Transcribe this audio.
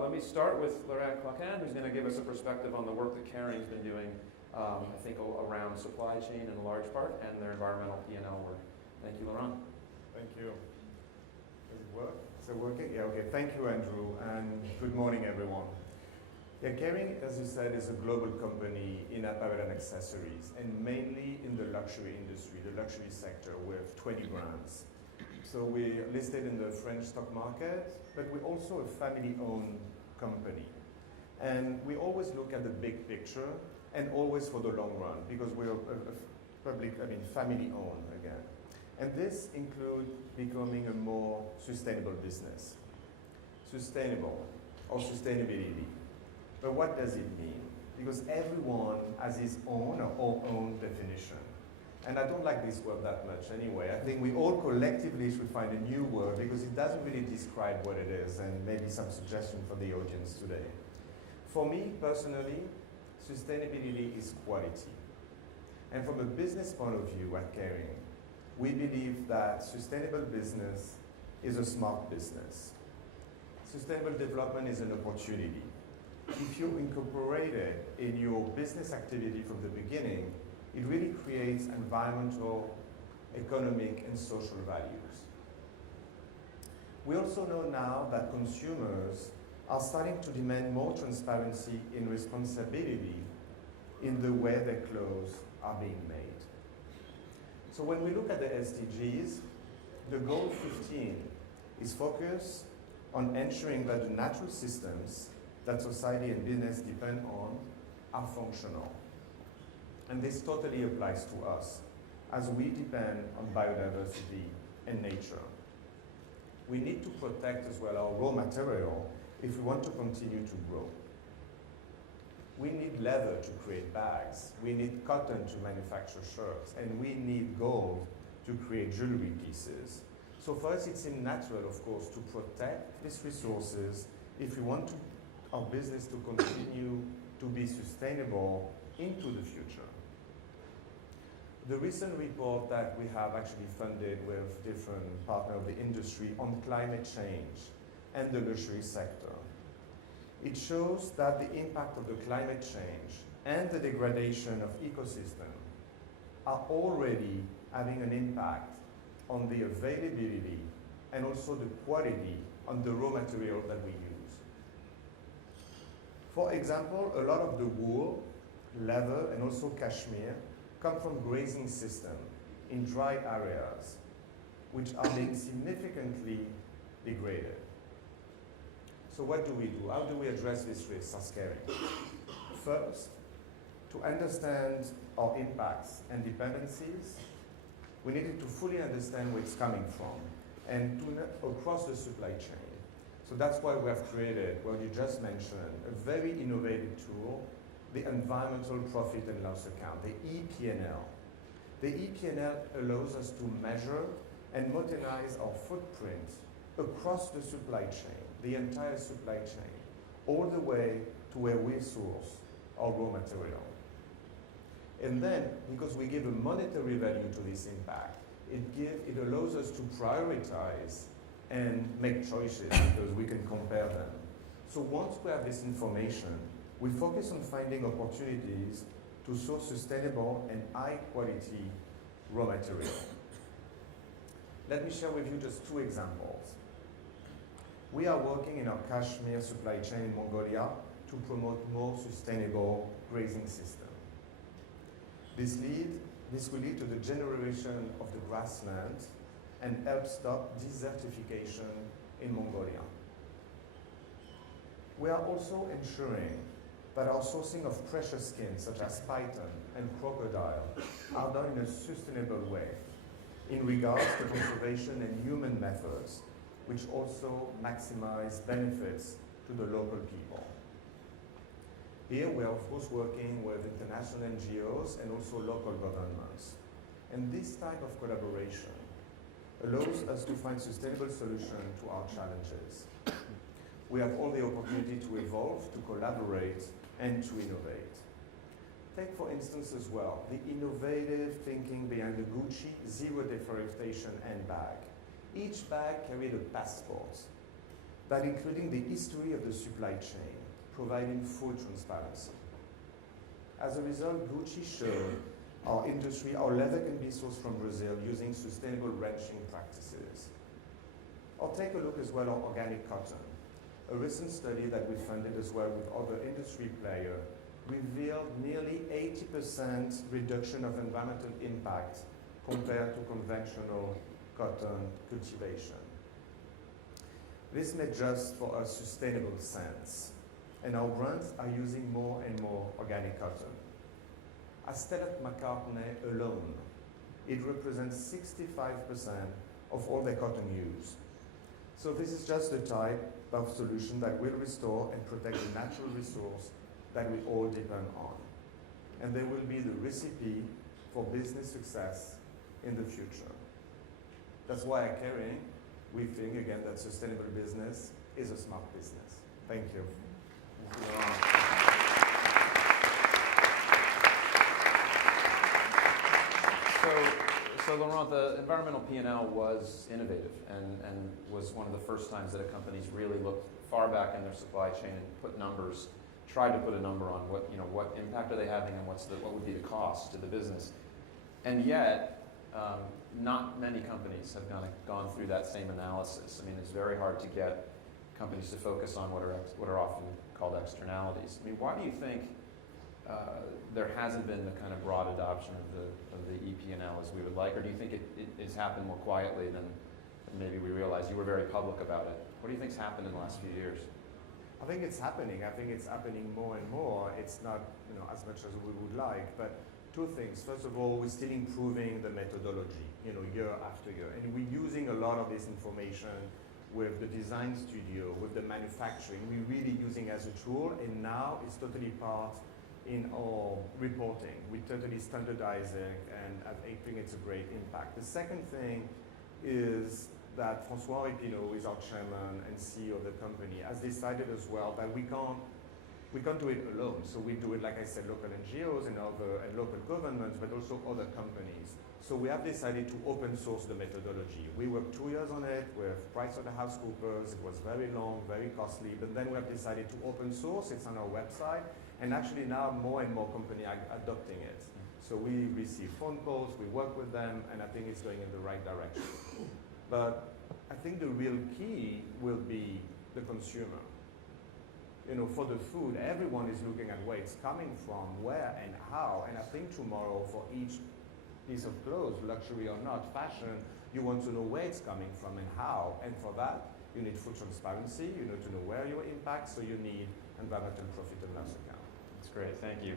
Let me start with Laurent Claquin, who's going to give us a perspective on the work that Kering's been doing, I think, around supply chain in large part and their environmental P&L work. Thank you, Laurent. Thank you. Does it work? Is it working? Yeah, okay. Thank you, Andrew, and good morning, everyone. Yeah, Kering, as you said, is a global company in apparel and accessories, and mainly in the luxury industry, the luxury sector, with 20 brands. So we're listed in the French stock market, but we're also a family-owned company. And we always look at the big picture and always for the long run, because we're family-owned again. And this includes becoming a more sustainable business. Sustainable, or sustainability. But what does it mean? Because everyone has his own or her own definition. And I don't like this word that much anyway. I think we all collectively should find a new word because it doesn't really describe what it is, and maybe some suggestion for the audience today. For me, personally, sustainability is quality. And from a business point of view at Kering, we believe that sustainable business is a smart business. Sustainable development is an opportunity. If you incorporate it in your business activity from the beginning, it really creates environmental, economic, and social values. We also know now that consumers are starting to demand more transparency and responsibility in the way their clothes are being made. So when we look at the SDGs, the goal 15 is focused on ensuring that the natural systems that society and business depend on are functional. And this totally applies to us, as we depend on biodiversity and nature. We need to protect as well our raw material if we want to continue to grow. We need leather to create bags, we need cotton to manufacture shirts, and we need gold to create jewelry pieces. So for us, it's natural, of course, to protect these resources if we want our business to continue to be sustainable into the future. The recent report that we have actually funded with different partners of the industry on climate change and the luxury sector, it shows that the impact of the climate change and the degradation of ecosystem are already having an impact on the availability and also the quality on the raw material that we use. For example, a lot of the wool, leather, and also cashmere come from grazing systems in dry areas, which are being significantly degraded. So what do we do? How do we address this risk as Kering? First, to understand our impacts and dependencies, we needed to fully understand where it's coming from and across the supply chain. So that's why we have created, what you just mentioned, a very innovative tool, the Environmental Profit and Loss Account, the EPNL. The EPNL allows us to measure and monetize our footprint across the supply chain, the entire supply chain, all the way to where we source our raw material. And then, because we give a monetary value to this impact, it allows us to prioritize and make choices because we can compare them. So once we have this information, we focus on finding opportunities to source sustainable and high-quality raw material. Let me share with you just two examples. We are working in our cashmere supply chain in Mongolia to promote more sustainable grazing system. This will lead to the generation of the grassland and help stop desertification in Mongolia. We are also ensuring that our sourcing of precious skins, such as python and crocodile, are done in a sustainable way in regards to conservation and human methods, which also maximize benefits to the local people. Here we are, of course, working with international NGOs and also local governments. And this type of collaboration allows us to find sustainable solutions to our challenges. We have all the opportunity to evolve, to collaborate, and to innovate. Take, for instance, as well, the innovative thinking behind the Gucci Zero Deforestation handbag. Each bag carried a passport that including the history of the supply chain, providing full transparency. As a result, Gucci showed our industry, our leather can be sourced from Brazil using sustainable ranching practices. Or take a look as well at organic cotton. A recent study that we funded as well with other industry players revealed nearly 80% reduction of environmental impact compared to conventional cotton cultivation. This made just for a sustainable sense, and our brands are using more and more organic cotton. At Stella McCartney alone, it represents 65% of all their cotton use. So this is just the type of solution that will restore and protect the natural resource that we all depend on. And they will be the recipe for business success in the future. That's why at Kering, we think again that sustainable business is a smart business. Thank you. Thank you, Laurent. So Laurent, the environmental P&L was innovative and was one of the first times that a company's really looked far back in their supply chain and tried to put a number on what impact are they having and what would be the cost to the business. And yet, not many companies have gone through that same analysis. I mean, it's very hard to get companies to focus on what are often called externalities. I mean, why do you think there hasn't been the kind of broad adoption of the EP&L as we would like, or do you think it's happened more quietly than maybe we realized? You were very public about it. What do you think's happened in the last few years? I think it's happening. I think it's happening more and more. It's not as much as we would like, but two things. First of all, we're still improving the methodology, year after year, and we're using a lot of this information with the design studio, with the manufacturing. We're really using as a tool, and now it's totally part in our reporting. We're totally standardizing, and I think it's a great impact. The second thing is that François Ripineau, who is our chairman and CEO of the company, has decided as well that we can't do it alone. So we do it, like I said, local NGOs and local governments, but also other companies. So we have decided to open source the methodology. We worked 2 years on it with PricewaterhouseCoopers. It was very long, very costly, but then we have decided to open source. It's on our website, and actually now more and more companies are adopting it. So we receive phone calls, we work with them, and I think it's going in the right direction. But I think the real key will be the consumer. For the food, everyone is looking at where it's coming from, where and how, and I think tomorrow for each piece of clothes, luxury or not, fashion, you want to know where it's coming from and how, and for that, you need full transparency, you need to know where your impact, so you need environmental profit and loss account. That's great, thank you.